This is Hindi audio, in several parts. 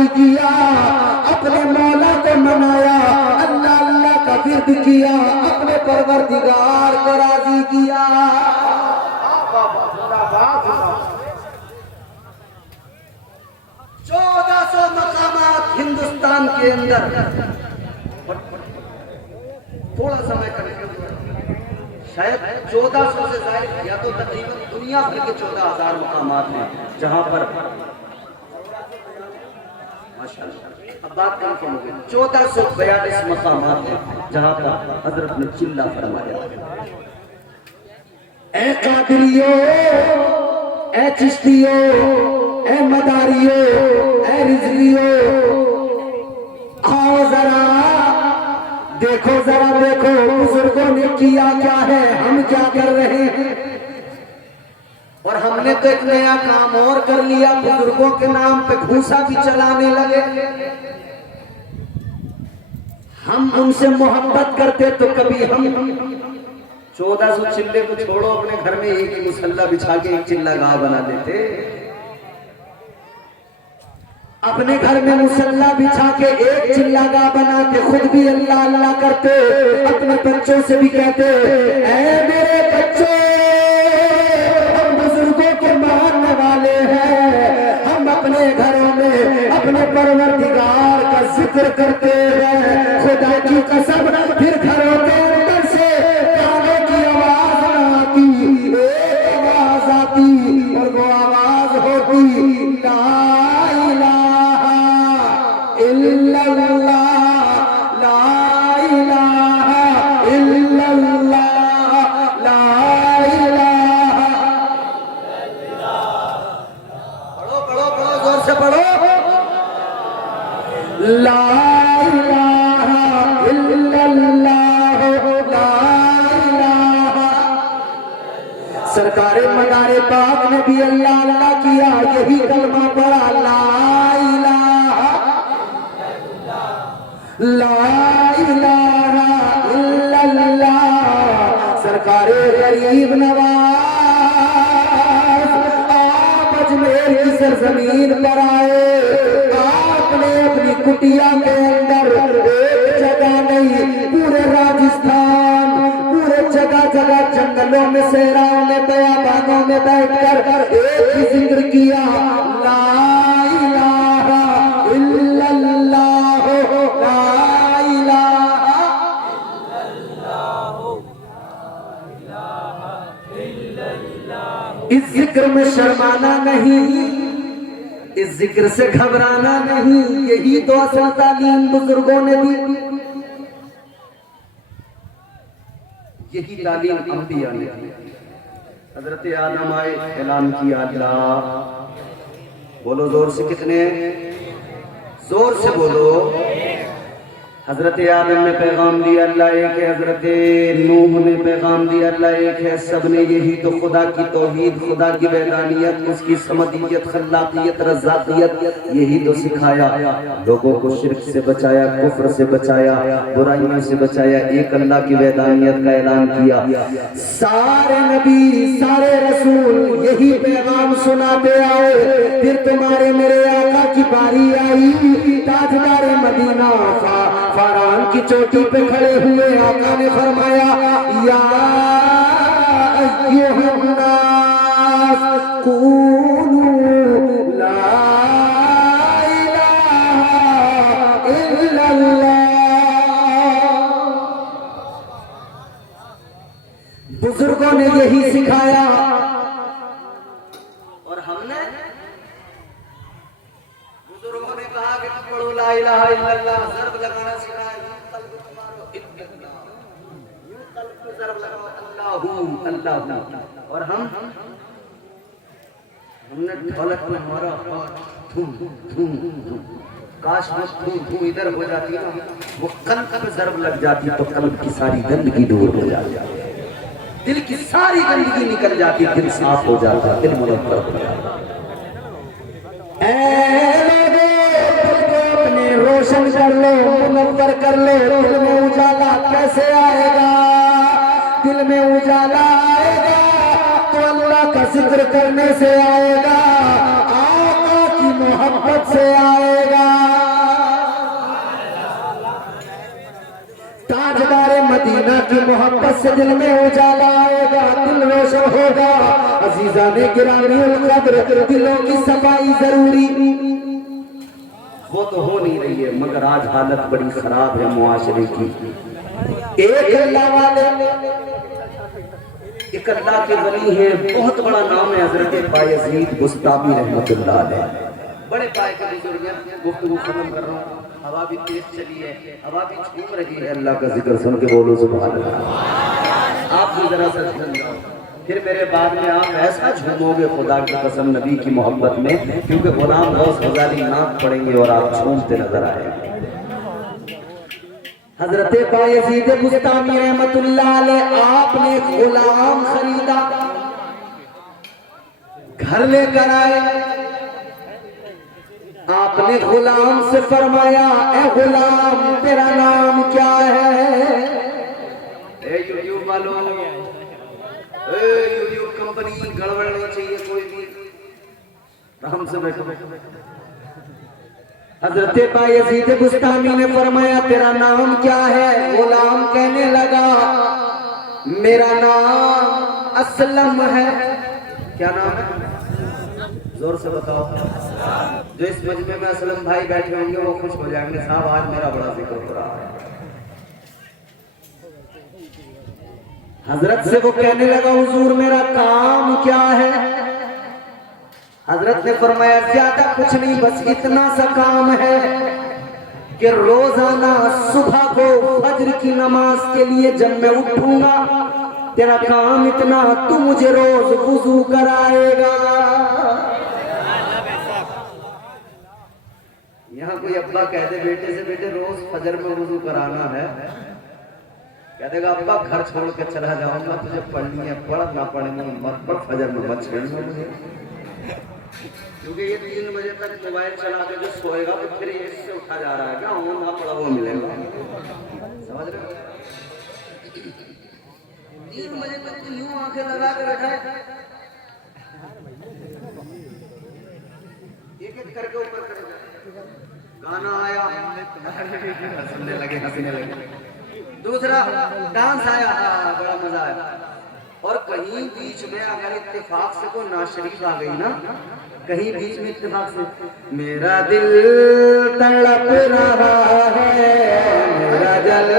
राजी किया, अपने मौला को मनाया, अल्लाह अल्लाह का विर्द किया, अपने परवरदिगार को राजी किया। 1400 मकामात हिंदुस्तान के अंदर। थोड़ा समय शायद 1400 से ज्यादा या तो तकरीबन दुनिया भर के 14,000 मकामात हैं जहां पर माशाअल्लाह अब बात करें क्या होगी 1442 मकामात हैं जहां पर हजरत ने चिल्ला फरमाया, ए कादरियो, ए चिश्तियो, ए मदारियो, ए रिजवियो, आओ जरा देखो, जरा देखो बुजुर्गों ने किया क्या है, हम क्या कर रहे हैं। और हमने तो एक नया काम और कर लिया, बुजुर्गों के नाम पे भूसा भी चलाने लगे। हम उनसे मोहब्बत करते तो कभी हम 1400 चिल्ले को छोड़ो, अपने घर में एक ही मुसल्ला बिछा के एक चिल्ला गांव बना देते। अपने घर में मुसल्ला बिछा के एक चिल्ला गांव बनाते, खुद भी अल्लाह अल्लाह करते, अपने बच्चों से भी कहते, ऐ मेरे बच्चों, हम बुजुर्गों के मानने वाले हैं, हम अपने घरों में अपने परवरदिगार का जिक्र करते हैं। खुदा की कसम, फिर घरों के अंदर से गाने की आवाज आती, एक आवाज आती और वो आवाज होती ला इलाहा इल्लल्लाह, ला इलाहा इल्लल्लाह, ला इलाहा। पढ़ो पढ़ो पढ़ो, जोर से पढ़ो, ला इलाहा इल्लल्लाह, ला इलाहा। सरकारे मदारे पाक ने भी अल्लाह अल्लाह किया, यही कलमा पढ़ा, ला इलाहा, ला इलाहा इल्लल्लाह। सरकारे गरीब नवाज आप अजमेर की सरजमीन पर आए, आपने अपनी कुटिया के अंदर एक जगह नहीं, पूरे राजस्थान, पूरे जगह जगह जंगलों में, सहराओं में, बयाबानों में बैठकर एक ही जिक्र किया, ला इलाहा इल्लल्लाह, ला इलाहा। इस जिक्र में शर्माना नहीं, इस जिक्र से घबराना नहीं, यही तो असल तालीम बुजुर्गों ने दी, यही तालीम अंबिया ने दी। हजरत आदम आए, ऐलान किया, अल्लाह, बोलो जोर से, कितने जोर से बोलो। हजरत आदम ने पैगाम दिया, अल्लाह एक है। हजरत नूह ने पैगाम दिया, अल्लाह एक है। सब ने यही तो खुदा की तौहीद, खुदा की वैदानियत, उसकी समदियत, खल्लाकियत, रज़ाकियत, यही तो सिखाया। लोगों को शिर्क से बचाया, कुफ्र से बचाया, बुराइयों से बचाया, एक अल्लाह की वैदानियत का ऐलान किया। सारे नबी, सारे रसूल यही पैगाम सुनाते आए। फिर तुम्हारे मेरे आका की बारी आई, ताजदार मदीना फरान की चोटी पे खड़े हुए आका ने फरमाया, या अय्युहन्नास कूलू ला इलाहा इल्लल्लाह। बुजुर्गों ने यही सिखाया और हमने, बुजुर्गों ने कहा कि पढ़ो ला इलाहा इल्लल्लाह, ज़र्ब लगाना सिखाया, कल्ब तुम्हारो इल्लल्लाह, यूं कल्ब पे ज़र्ब लगाओ, अल्लाहू अल्लाहू। और हमने ढोलक में हमारा धूम धूम धूम, काश वो धूम धूम इधर हो जाती ना, वो कल्ब पे ज़र्ब लग जाती तो कल्ब की सारी गंदगी दूर हो जाती, दिल की सारी गंदगी निकल जाती, दिल साफ हो जाता, दिल मुनव्वर हो जाता। रोशन कर लो, मुनव्वर कर लो, दिल में उजाला कैसे आएगा? दिल में उजाला आएगा तो अल्लाह का जिक्र करने से आएगा, आका की मोहब्बत से आएगा। मोहब्बत से दिल में उजाला आएगा, दिल रोशन होगा। अजीजा ने गिरामी उल कद्र, दिलों की सफाई जरूरी वो तो हो नहीं रही है, मगर आज हालत बड़ी खराब है मुआशरे की। एक अल्लाह वाले, एक अल्लाह के वली है, बहुत बड़ा नाम है हजरत बायजीद बुस्तामी रहमतुल्लाह अलैह। बड़े पाए के बुजुर्ग हैं। गुफ्तगू खत्म कर रहा हूँ, हवा भी तेज चली है, हवा भी झूम रही है। अल्लाह का जिक्र सुन के बोलो सुभान अल्लाह। आप भी जरा सा झूम जाओ, फिर मेरे बाद में आप ऐसा झूमोगे खुदा की कसम नबी की मोहब्बत में, क्योंकि गुलाम गौस गजाली नाक पड़ेंगे और आप झूमते नजर आएंगे। हजरत बायजीद बुस्तामी रहमतुल्लाह अलैह, आपने गुलाम खरीदा, घर लेकर आए। आपने गुलाम से फरमाया, ए गुलाम तेरा नाम क्या है? ए यूट्यूब वालों, यूट्यूब कंपनी गड़बड़ नहीं चाहिए कोई भी, आराम से बैठो। हजरत बायजीद बुस्तामी ने फरमाया तेरा नाम क्या है? गुलाम कहने लगा मेरा नाम असलम है। क्या नाम है? जोर से बताओ। जो इस मजमे में असलम भाई बैठे होंगे वो खुश हो जाएंगे, साहब आज मेरा बड़ा जिक्र हो रहा है। हजरत से वो कहने लगा हुजूर मेरा काम क्या है? हजरत ने फरमाया ज्यादा कुछ नहीं, बस इतना सा काम है कि रोजाना सुबह को फज्र की नमाज के लिए जब मैं उठूंगा, तेरा काम इतना, तू मुझे रोज वुजू कराएगा। यहाँ कोई अब्बा कह दे बेटे से, बेटे रोज फजर में वुजू कराना है, कह देगा अब्बा घर छोड़ के चला जाऊंगा, तुझे पढ़नी है पढ़, ना पढ़नी मत पढ़, फजर में मत छेड़ना मुझे। क्योंकि ये 3 बजे तक मोबाइल चला के जो सोएगा तो फिर ये इससे उठा जा रहा है, क्या वो ना पढ़ा वो मिलेगा, समझ रहे हो? 3 बजे तक तो यूं आंखें लगा के बैठा है, एक-एक करके ऊपर करेगा। गाना आया सुनने लगे, हंसने लगे। दूसरा डांस आया, बड़ा मजा आया। और कहीं बीच में अगर इत्तेफाक से कोई नाशरीफ आ गई ना, कहीं बीच में इत्तेफाक से मेरा दिल तड़प रहा है, मेरा जल,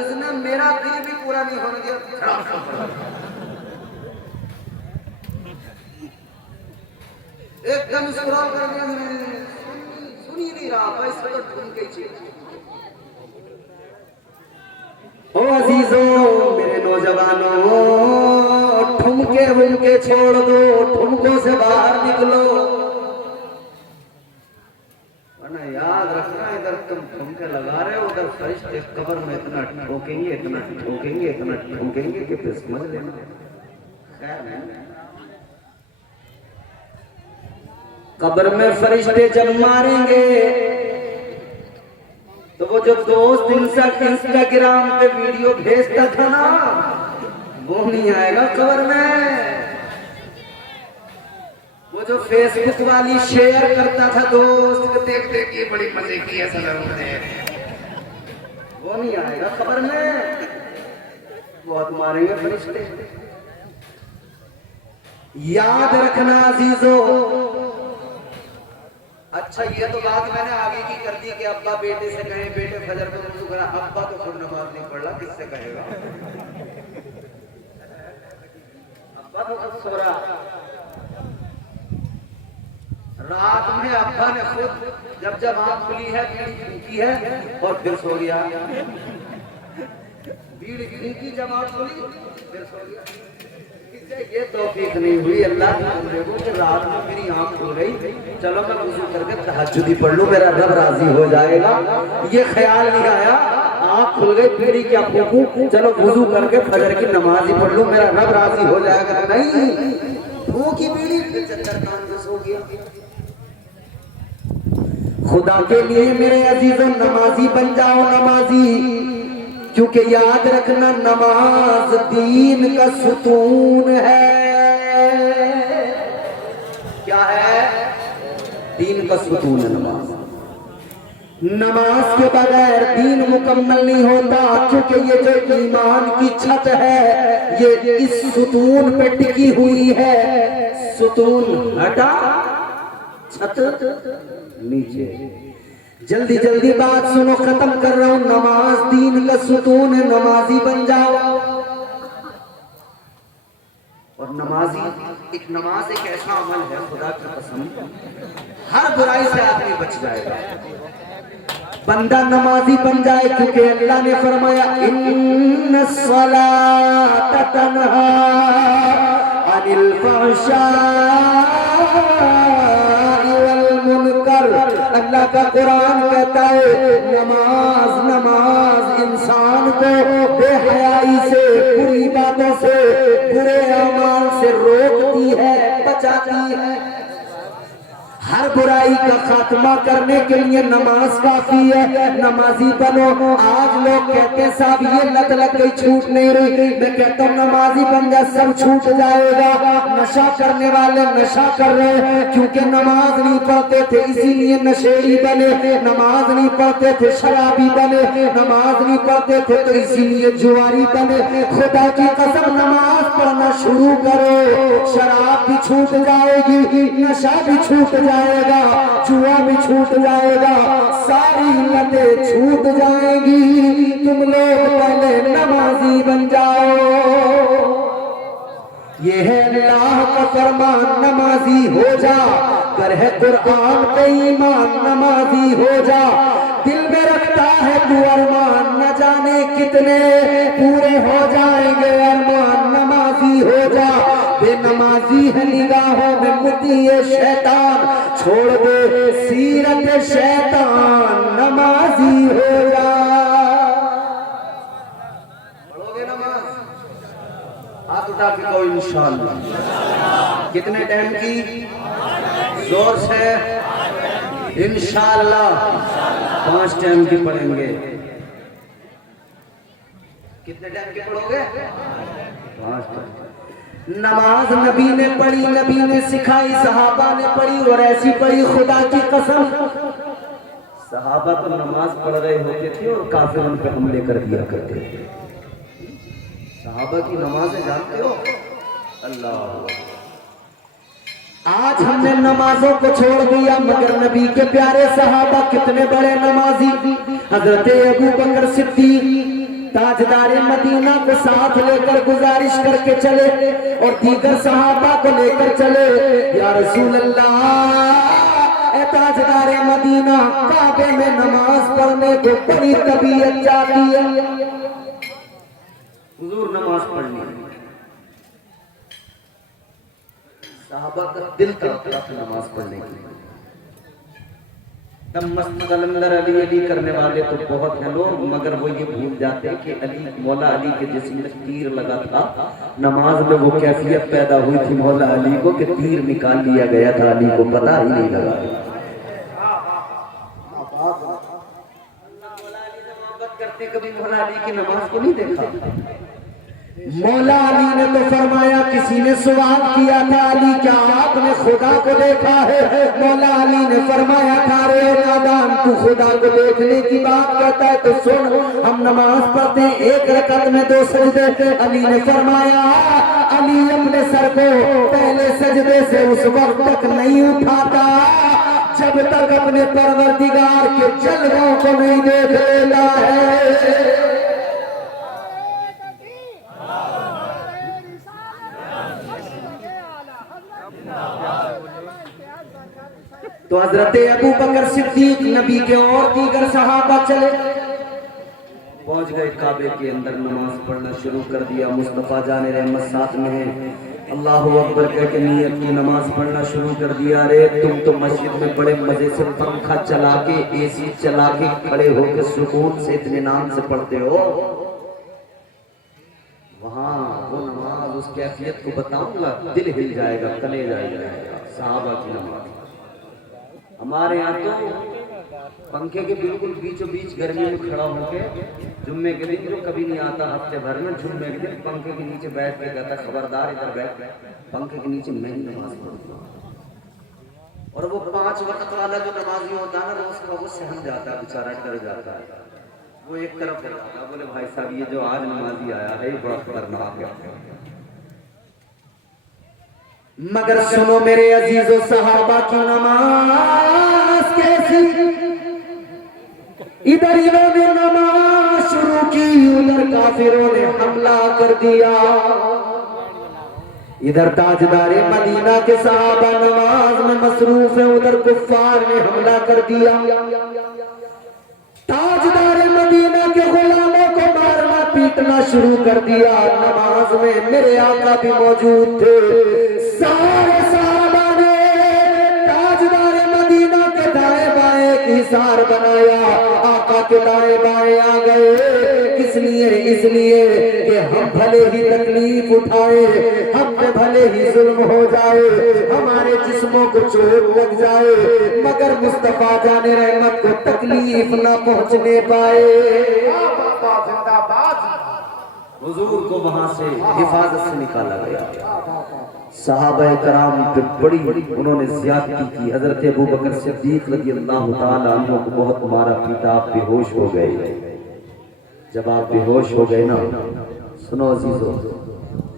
इसने मेरा दिल भी पूरा नहीं होने दिया, एकदम स्क्रॉल कर दिया, सुन ही नहीं रहा, पैसे तो ढूंढ के चाहिए। ओ अजीजों मेरे नौजवानों, ठुमके हुमके छोड़ दो, ठुमकों से बाहर निकलो, वरना याद रखना इधर तुम ठुमके लगा रहे हो, उधर फरिश्ते कब्र में इतना ठोकेंगे, इतना ठोकेंगे, इतना ठोकेंगे कि फिर समझ लेना। खैर नहीं, कब्र में फरिश्ते जब मारेंगे तो वो जो दोस्त इंस्टाग्राम पे वीडियो भेजता था ना, वो नहीं आएगा कब्र में। वो जो फेसबुक वाली शेयर करता था दोस्त को देख देख के बड़ी मजे की है ने, वो नहीं आएगा कब्र में, बहुत मारेंगे फरिश्ते। याद रखना अजीजों। अच्छा ये तो बात मैंने आगे की कर दी कि अब्बा बेटे से कहे बेटे फजर में वुजू करा, अब्बा तो खुद नमाज नहीं पढ़ रहा, किससे कहेगा? अब्बा तो खुद सो रहा, रात में अब्बा ने खुद जब जब आंख खुली है बीड़ी फूकी है और फिर सो गया, बीड़ी फूकी जब आंख खुली फिर सो गया। ये तौफीक नहीं हुई अल्लाह को कि रात में मेरी आंख खुल गई, चलो मैं वुजू करके तहज्जुदी पढ़ लूं, मेरा रब राजी हो जाएगा। ये ख्याल नहीं आया, आंख खुल गई बीड़ी क्या फूकूं, चलो वुजू करके फजर की नमाज ही पढ़ लूं, मेरा रब राजी हो जाएगा। नहीं, फूकी बीड़ी चक्कर कान से सो गया। खुदा के लिए मेरे अजीजों नमाजी बन जाओ, नमाजी, क्योंकि याद रखना नमाज दीन का सुतून है। क्या है? दीन का सुतून है नमाज। नमाज के बगैर दीन मुकम्मल नहीं होता, क्योंकि ये जो ईमान की छत है ये इस सुतून पे टिकी हुई है। सुतून हटा, छत नीचे। जल्दी जल्दी बात सुनो, खत्म कर रहा हूं। नमाज दीन का सुतून है, नमाजी बन जाओ। और नमाज एक ऐसा अमल है, खुदा की कसम, हर बुराई से आदमी बच जाएगा, बंदा नमाजी बन जाए। क्योंकि अल्लाह ने फरमाया इन्नस्सलात तन्हा अनिल फहशाई वल मुनकर। अल्लाह का कुरान कहता है नमाज इंसान को बेहयाई से, बुरी बातों से, बुरे अमाल से रोकती है, बचाती है। हर बुराई का खात्मा करने के लिए नमाज काफी है। नमाजी बनो। आज लोग कहते हैं साहब ये लत लग गई, छूट नहीं रही। मैं कहता हूँ नमाजी बन जा, सब छूट जाएगा। नशा करने वाले नशा कर रहे हैं क्योंकि नमाज नहीं पढ़ते थे, इसीलिए नशेड़ी बने। नमाज नहीं पढ़ते थे, शराबी बने। नमाज नहीं पढ़ते थे तो इसीलिए जुआरी बने। खुदा की कसम नमाज पढ़ना शुरू करो, शराब भी छूट जाएगी, नशा भी छूट जाएगा, जुआ भी छूट जाएगा, सारी लतें छूट जाएंगी। तुम लोग पहले नमाजी बन जाओ। ये है अल्लाह का फरमान, नमाजी हो जा। कर है कुरान पे ईमान, नमाजी हो जा। दिल में रखता है तू अरमान, न जाने कितने पूरे हो जाएंगे अरमान। नमाजी हो जा। बेनमाजी है निगाहों में मुतिए शैतान, छोड़ दे सीरत शैतान, नमाजी हो जा। पढ़ोगे नमाज? हाथ उठा के कहो इंशाअल्लाह। कितने टाइम की? जोर से इंशाअल्लाह 5 टाइम की पढ़ेंगे। कितने टाइम की पढ़ोगे? 5 टाइम। नमाज नबी ने पढ़ी, नबी ने सिखाई, सहाबा ने पढ़ी, और ऐसी पढ़ी खुदा की कसम सहाबा तो नमाज पढ़ रहे होते थे और काफिर उन पे हमले कर दिया करते थे। सहाबा की नमाजें जानते हो? अल्लाह। आज हमने नमाजों को छोड़ दिया, मगर नबी के प्यारे सहाबा कितने बड़े नमाजी। हजरत अबू बकर सिद्दीक ताजदार मदीना को साथ लेकर गुजारिश करके चले और दीगर सहाबा को लेकर चले। या रसूल अल्लाह, ताजदार मदीना, काबे में नमाज पढ़ने को बड़ी तबीयत चाहती है। हुजूर नमाज पढ़नी। सहाबा का दिल तड़पता था नमाज पढ़ने के लिए। तब मस्त कलंदर अली अली करने वाले तो बहुत हैं लोग, मगर वो ये भूल जाते कि अली, मौला अली के जिस्म में तीर लगा था। नमाज में वो कैफियत पैदा हुई थी मौला अली को कि तीर निकाल लिया गया था, अली को पता ही नहीं लगा। मौला अली से मोहब्बत करते कभी मौला अली की नमाज को नहीं देखा। मौला अली ने तो फरमाया, किसी ने सवाल किया था अली क्या आपने खुदा को देखा है? मौला अली ने फरमाया था रे नादान, तू खुदा को देखने की बात कहता है तो सुन, हम नमाज पढ़ते हैं 1 रकअत में 2 सजदे। अली ने फरमाया, अली अपने सर को पहले सजदे से उस वक्त तक नहीं उठाता जब तक अपने परवरदिगार के जलवों को नहीं देख लेता है। तो हजरत अबू बकर सिद्दीक, नबी के और दीगर सहाबा चले, पहुंच गए काबे के अंदर, नमाज पढ़ना शुरू कर दिया। मुस्तफा जाने रहमत साथ में है, अल्लाहु अकबर कह के नियत की नमाज पढ़ना शुरू कर दिया। रे तुम तो मस्जिद में बड़े मजे से पंखा चला के, एसी चला के, खड़े होकर सुकून से इत्मीनान से पढ़ते हो। वहां वो नमाज, उस कैफियत को बताऊंगा, दिल हिल जाएगा, कलेजा हिल जाएगा। सहाबा की नमाज। हमारे यहाँ तो पंखे के बिल्कुल बीचों बीच गर्मी में खड़ा होकर जुम्मे के दिन, जो कभी नहीं आता हफ्ते भर में, जुम्मे के दिन पंखे के नीचे बैठ के कहता खबरदार इधर बैठ, पंखे के नीचे मैं ही नमाज पढ़ूंगा। और वो 5 वक्त वाला जो नमाजी होता है ना, उसका वो सहम जाता है, बेचारा डर जाता है, वो एक तरफ हो जाता है, बोले भाई साहब ये जो आज नमाजी आया है बड़ा खतरनाक है। मगर सुनो मेरे अजीजों, सहाबा की नमाज कैसी, इधर इन्होंने नमाज शुरू की, उधर काफिरों ने हमला कर दिया। इधर ताजदारे मदीना के सहाबा नमाज में मसरूफ है, उधर कुफ्फार ने हमला कर दिया। ताजदारे मदीना के गुलामों को मारना पीटना शुरू कर दिया। नमाज में मेरे आका भी मौजूद थे। सारे सहाबा ने ताजदारे मदीना के दाएं बाएं एक हिसार बनाया, आका के दाएं बाएं आ गए। किस लिए? इसलिए कि हम भले ही तकलीफ उठाए, हम पे भले ही जुल्म हो जाए, हमारे जिस्मों को चोट लग जाए, मगर मुस्तफा जाने रहमत को तकलीफ न पहुंचने पाए। हुजूर को वहां से हिफाजत से निकाला गया। सहाबा कराम पे बड़ी उन्होंने ज्यादती की। हजरत अबू बकर सिद्दीक रज़ियल्लाहु ताला अन्हु को बहुत मारा पीटा, आप बेहोश हो गए। जब आप बेहोश हो गए ना, सुनो अजीजों,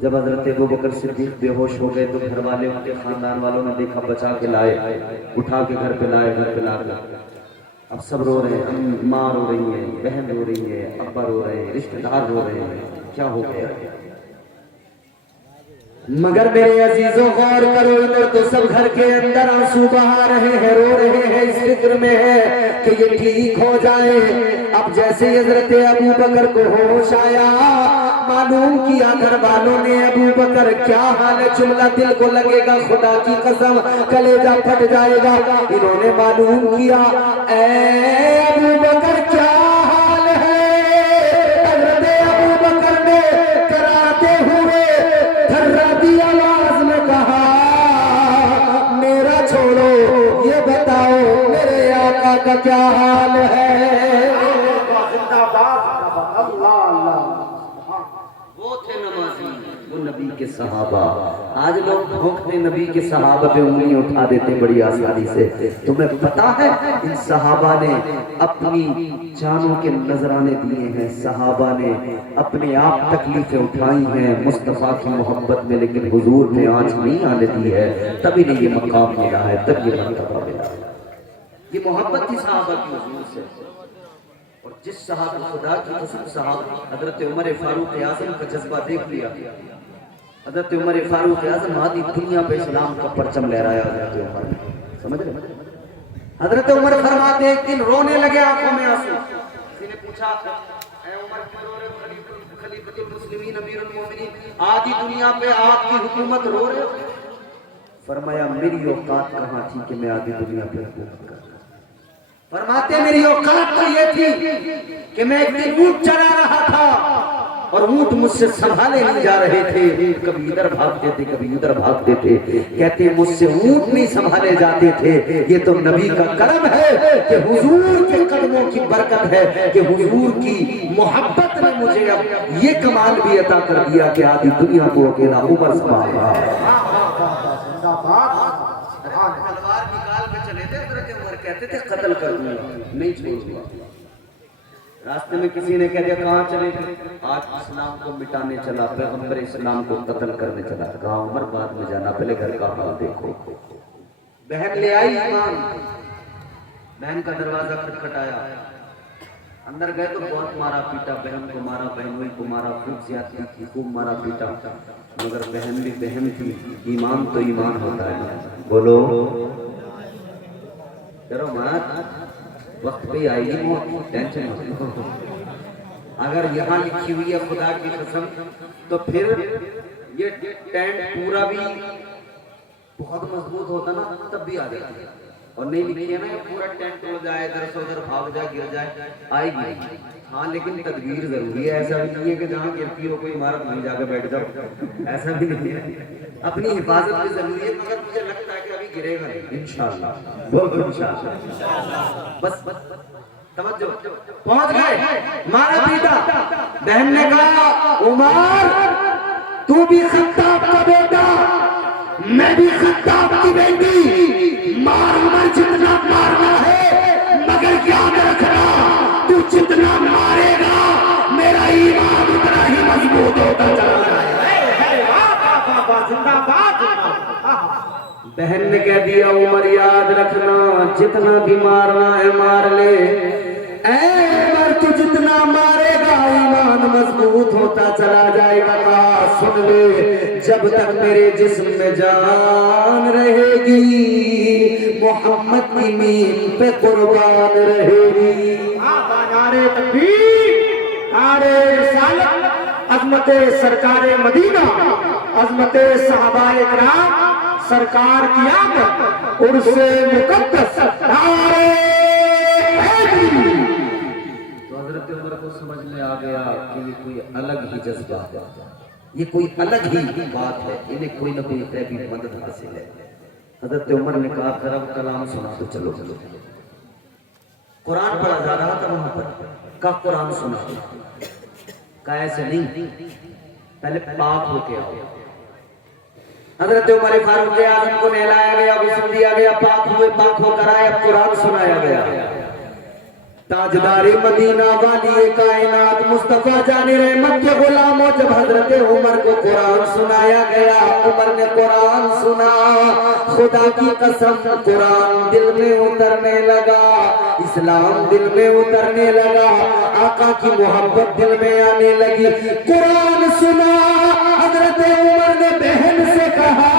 जब हजरत अबू बकर सिद्दीक बेहोश हो गए तो घर वाले, उनके खानदान वालों ने देखा, बचा के लाए, उठा के घर पे लाए, घर पे लाकर अब सब रो रहे हैं, माँ रो रही है, बहन रो रही है, अब्बा रो रहे हैं, रिश्तेदार रो रहे हैं, क्या हो गया? मगर मेरे अजीजों गौर करो, इधर तो सब घर के अंदर आंसू बहा रहे हैं, रो रहे हैं, इस फिक्र में है कि ये ठीक हो जाए। अब जैसे हजरत अबू बकर को होश आया, मालूम किया घर वालों ने, अबू बकर क्या हाल है, जुमला दिल को लगेगा, खुदा की कसम कलेजा फट जाएगा। इन्होंने मालूम किया, ऐ अबू बकर क्या हाल है। हजरत अबू बकर ने कराते हुए थर्राती आवाज में कहा, मेरा छोड़ो, ये बताओ मेरे आका का क्या हाल है। वो थे नमाजी, वो नबी के सहाबा। आज लोग भोंकते नबी के सहाबा पे उंगली उठा देते बड़ी आसानी से। तुम्हें पता है इन सहाबा ने अपनी जानों के नजराने दिए हैं, सहाबा ने अपने आप तकलीफें उठाई हैं मुस्तफा की मोहब्बत में, लेकिन हुजूर ने आज नहीं आने दी है, तभी नहीं ये मकाम मिला है, तब ये मर्तबा मिला है। ये मोहब्बत थी सहाबा की हुजूर से। और जिस सहाबा खुदा की कसम, सहाबा हजरत उमर फारूक आज़म का जज्बा देख लिया। हजरत उमर फारूक आज़म आधी दुनिया पे इस्लाम का परचम लहराया। हजरत उमर, समझ रहे? हजरत उमर फरमाते, एक दिन रोने लगे, आंखों में आंसू। किसी ने पूछा, ऐ उमर क्यों रो रहे हो? खलीफतुल मुस्लिमीन अमीरुल मोमिनीन, आधी दुनिया पे आपकी हुकूमत, रो रहे हो? फरमाया, मेरी औकात कहाँ थी कि मैं आधी दुनिया पे हुकूमत कर। फरमाते, मेरी औकात तो ये थी कि मैं एक दिन ऊंट चरा रहा था और ऊंट मुझसे संभाले नहीं जा रहे थे, ऊंट कभी इधर भागते थे, कभी उधर भागते थे। कहते मुझसे ऊंट नहीं संभाले जाते थे। ये तो नबी का करम है कि हुजूर के कदमों की बरकत है कि हुजूर की मोहब्बत ने मुझे अब ये कमाल भी अता कर दिया कि आधी दुनिया को अकेला उमर संभाला। तलवार निकाल के चले थे, हजरत उमर कहते थे कत्ल कर दूंगा, नहीं छोड़ूंगा। रास्ते में किसी ने कह दिया, कहाँ चले थे? आज इस्लाम को मिटाने चला, पैगंबर इस्लाम को कत्ल करने चला। कहा उमर बाद में जाना, पहले घर का हाल देखो। बहन ले आई ईमान, बहन का दरवाजा खटखटाया, अंदर गए तो बहुत मारा पीटा, बहन को मारा, बहनोई को मारा, खूब ज्यादती की, खूब मारा पीटा। मगर बहन भी बहन थी, ईमान तो ईमान होता है। बोलो करो मत, वक्त पे आएगी मौत, टेंशन मत। अगर यहाँ लिखी हुई है खुदा की कसम, तो फिर ये टेंट पूरा भी बहुत मजबूत होता ना, तब भी आ जाएगी। और नहीं लिखी है ना, पूरा टेंट हो जाए, इधर से उधर भाग जाए, गिर जाए, आएगी। हाँ, लेकिन तदबीर जरूरी है। ऐसा भी नहीं है कि जहाँ गिरती हो कोई इमारत वहीं जाकर बैठ जाओ, ऐसा भी नहीं है। अपनी हिफाजत भी जरूरी है, मगर मुझे लगता है कि अभी गिरेगा नहीं, इंशाअल्लाह। बोलो इंशाअल्लाह। बस तवज्जो, पहुंच गए, मारा पीटा। बहन ने कहा, उमर तू भी खत्ताब का बेटा, मैं भी खत्ताब की बेटी, मार जिंदाबाद। बहन ने कह दिया उमर याद रखना, जितना भी मारना है मार ले, उमर तू जितना मारेगा ईमान मजबूत होता चला जाएगा। सुन ले, जब तक मेरे जिस्म में जान रहेगी मोहम्मद की मीम पे कुर्बान रहेगी। नारे तकबीर, नारे रिसालत, अज़मते सरकारे मदीना, अज़मते सहाबाए किराम, सरकार की आमद, उर्से मुक़द्दस, नारे हैदरी। तो हज़रत उमर को समझ में आ गया कि ये कोई अलग ही जज्बा है, ये कोई अलग ही बात है, इन्हें कोई ना कोई तैबी मदद हासिल है। हज़रत उमर ने कहा करम कलाम सुना तो चलो चलो। कुरान पढ़ा जा रहा था वहां पर, का कुरान सुना, का ऐसे नहीं, पहले पाक होके आओ। हज़रत उमर फारूक आज़म को नहलाया गया, गुस्ल दिया गया, पाक हुए, पाक होकर आए, अब कुरान सुनाया गया। ताजदारी मदीना वाली कायनात मुस्तफा जाने रहमत के गुलामों, जब हजरत उमर को कुरान सुनाया गया, उमर ने कुरान सुना, खुदा की कसम कुरान दिल में उतरने लगा, इस्लाम दिल में उतरने लगा, आका की मोहब्बत दिल में आने लगी। कुरान सुना, हजरत उमर ने बहन से कहा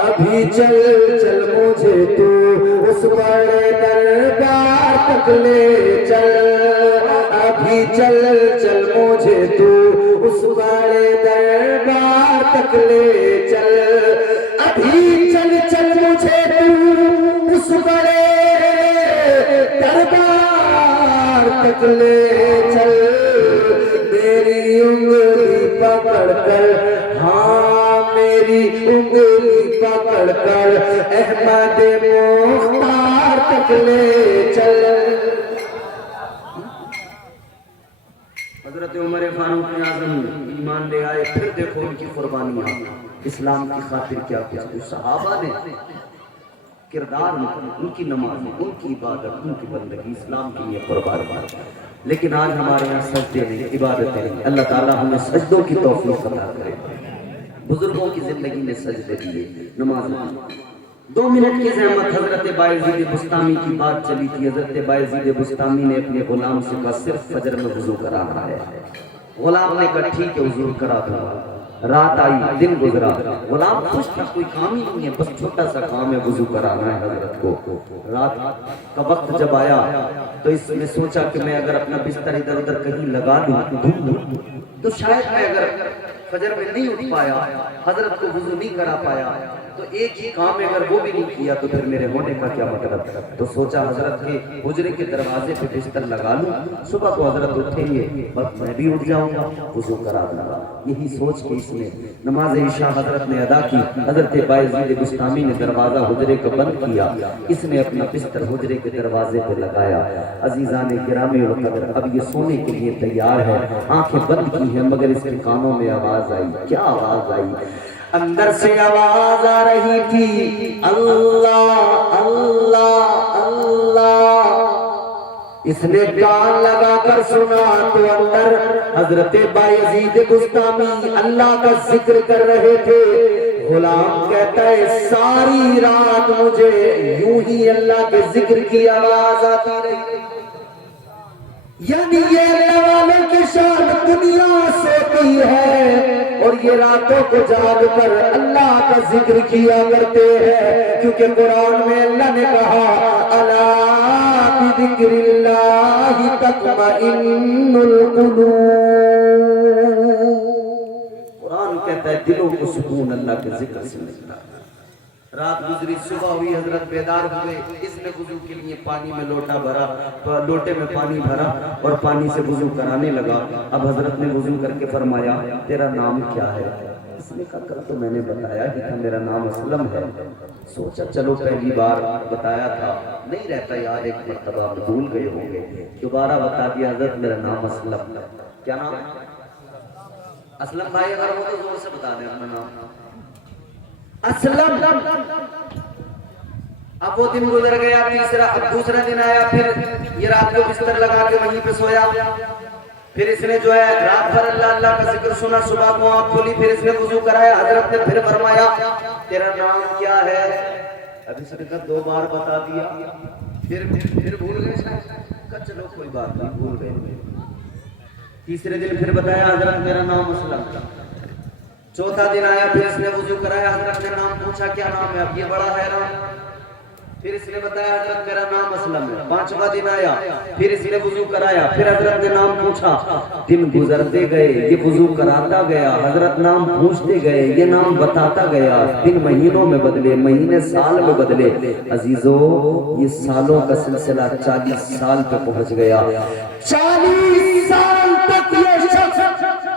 अभी चल चल मुझे तू उस बड़े दरबार तक ले चल, अभी चल चल मुझे तू उस बड़े दरबार तक ले चल, अभी चल चल मुझे तू उस बड़े दरबार तक ले चल, मेरी उंगली पकड़ कर, हाँ मेरी उंगली पकड़ कर अहमद मुख्तार तक ले चल। हजरत उमर फारूक आज़म ईमान ले आए, फिर देखो उनकी कुर्बानियां, इस्लाम की खातिर क्या कुछ सहाबा ने किरदार, उनकी नमाज, उनकी इबादत, उनकी बंदगी इस्लाम के लिए कुर्बान। लेकिन आज हमारे यहाँ सजदे नहीं, इबादतें नहीं। अल्लाह ताला हमें सजदों की तौफीक अता करे। बुजुर्गों की जिंदगी में सजदे दिए, नमाज। 2 मिनट की ज़हमत, हजरत बायज़ीद बुस्तामी की बात चली थी। हजरत बायज़ीद बुस्तामी ने अपने गुलाम से कहा सिर्फ फजर में वुज़ू कराना है। गुलाम ने कहा ठीक है वुज़ू करा दूंगा। रात आई, दिन गुजरा, गुलाम खुश था, कोई काम ही नहीं है, बस छोटा सा काम है, वुज़ू कराना है हजरत को। रात का वक्त जब आया तो इसने सोचा कि मैं अगर अपना बिस्तर इधर उधर कहीं लगा दूं तो शायद मैं अगर फजर में नहीं उठ पाया, हजरत को वुज़ू नहीं करा पाया, तो एक ही काम है, अगर वो भी नहीं किया तो फिर मेरे होने का क्या मतलब। तो सोचा हजरत के हुजरे के दरवाजे पे बिस्तर लगा लूं, सुबह को हजरत उठेंगे बस मैं भी उठ जाऊंगा, वुज़ू करा दूंगा। यही सोच के इसने नमाज इशा हजरत ने अदा की। हजरत बायज़ीद बुस्तामी ने दरवाजा हुजरे को बंद किया, इसने अपना बिस्तर हुजरे के दरवाजे पे लगाया। अजीजान गिरामी और कदर, अब ये सोने के लिए तैयार है, आंखें बंद की है, मगर इसके कानों में आवाज आई। क्या आवाज आई? अंदर से आवाज आ रही थी अल्लाह अल्लाह अल्लाह। इसने कान लगाकर सुना तो अंदर हजरत बायज़ीद बुस्तामी अल्लाह का जिक्र कर रहे थे। गुलाम कहता है सारी रात मुझे यूं ही अल्लाह के जिक्र की आवाज आती रही। यानी ये अल्लाह वालों की शान दुनिया सोती है और ये रातों को जाग कर अल्लाह का जिक्र किया करते हैं, क्योंकि कुरान में अल्लाह ने कहा अला बिज़िक्रिल्लाहि तत्मइन्नुल कुलूब। कुरान कहता है दिलों को सुकून अल्लाह के जिक्र से मिलता है। रात गुजरी, सुबह हुई, हजरत बेदार हुए। इसने वुज़ू के लिए पानी में लोटा भरा, तो लोटे में पानी भरा और पानी से वुज़ू कराने लगा। अब हजरत ने वुज़ू करके फरमाया तेरा नाम क्या है? इसने कहा कल तो मैंने बताया ही था मेरा नाम असलम है। सोचा चलो पहली बार बताया था, नहीं रहता यार, एक मरतबा भूल गए होंगे, दोबारा बता दिया हजरत मेरा नाम असलम। क्या नाम है? असलम भाई अगर हो तो जोर से बता दें अपना नाम। असलम। अब वो दिन गुजर गया, तीसरा, अब दूसरा दिन आया, फिर ये रात को बिस्तर लगा के वहीं पे सोया। फिर इसने जो है रात भर अल्लाह अल्लाह का जिक्र सुना, सुबह को आँख खोली, फिर इसने वुजू कराया। हजरत ने फिर फरमाया तेरा नाम क्या है? अभी इसने कहा 2 बार बता दिया, फिर भूल गए शायद। चलो कोई बात नहीं, भूल गए। तीसरे दिन फिर बताया हजरत मेरा नाम असलम था। चौथा दिन आया, फिर इसने वुजू कराया, हजरत ने नाम पूछा क्या नाम है? अब ये बड़ा हैरान। फिर इसने बताया हजरत मेरा नाम असलम है। 5वां दिन आया, फिर इसने वुजू कराया, फिर हजरत ने नाम पूछा। दिन गुजरते गए, ये वुजू कराता गया, हजरत नाम पूछते गए, ये नाम बताता गया। दिन महीनों में बदले, महीने साल में बदले। अजीजों, ये सालों का सिलसिला 40 साल पे पहुंच गया। 40 साल तक ये शख्स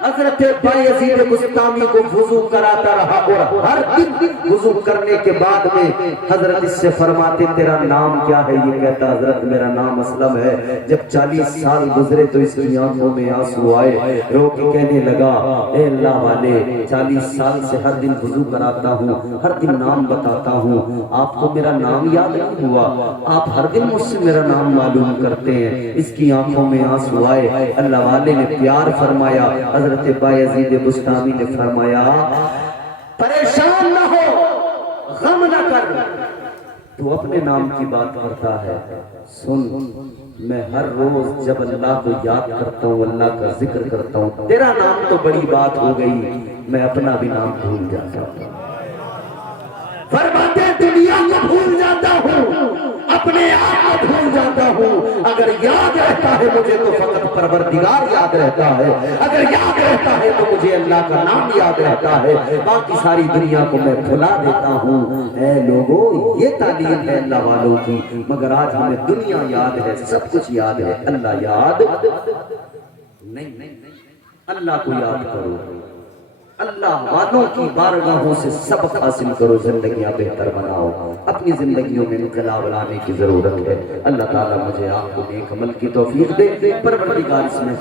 हजरत बायजीद बुस्तामी को वुजू कराता रहा और हर दिन वुजू करने के बाद में हजरत इससे फरमाते तेरा नाम क्या है? ये कहता हजरत मेरा नाम असलम है। जब 40 साल गुजरे तो इसकी आंखों में आंसू आए, रो के कहने लगा ए अल्लाह वाले, 40 साल से हर दिन वुजू कराता हूँ, हर दिन नाम बताता हूँ, आपको मेरा नाम याद नहीं हुआ? आप हर दिन मुझसे मेरा नाम मालूम करते हैं। इसकी आंखों में आंसू आए। अल्लाह वाले ने प्यार फरमाया। हजरत बायजीद बुस्तामी ने फरमाया परेशान न हो, गम न कर, तू अपने नाम की बात करता है, सुन, मैं हर रोज जब अल्लाह को याद करता हूँ, अल्लाह का जिक्र करता हूँ, तेरा नाम तो बड़ी बात हो गई, मैं अपना भी नाम भूल जाता हूँ। फरमाते दुनिया को भूल जाता हूँ, अपने आप को भूल जाता हूँ। अगर याद रहता है मुझे तो फकत परवरदिगार याद रहता है, अगर याद रहता है तो मुझे अल्लाह का नाम याद रहता है, बाकी सारी दुनिया को मैं भुला देता हूँ। ऐ लोगों, ये तालीम है अल्लाह वालों की, मगर आज हमें दुनिया याद है, सब कुछ याद है, अल्लाह याद नहीं। अल्लाह को याद करो, अल्लाह वालों की बारगाहों से सबक हासिल करो, जिंदगियां बेहतर बनाओ। अपनी जिंदगियों में इनकलाब लाने की जरूरत है। अल्लाह ताला मुझे आपको नेक अमल की तौफीक दे। परवरदिगार इसमें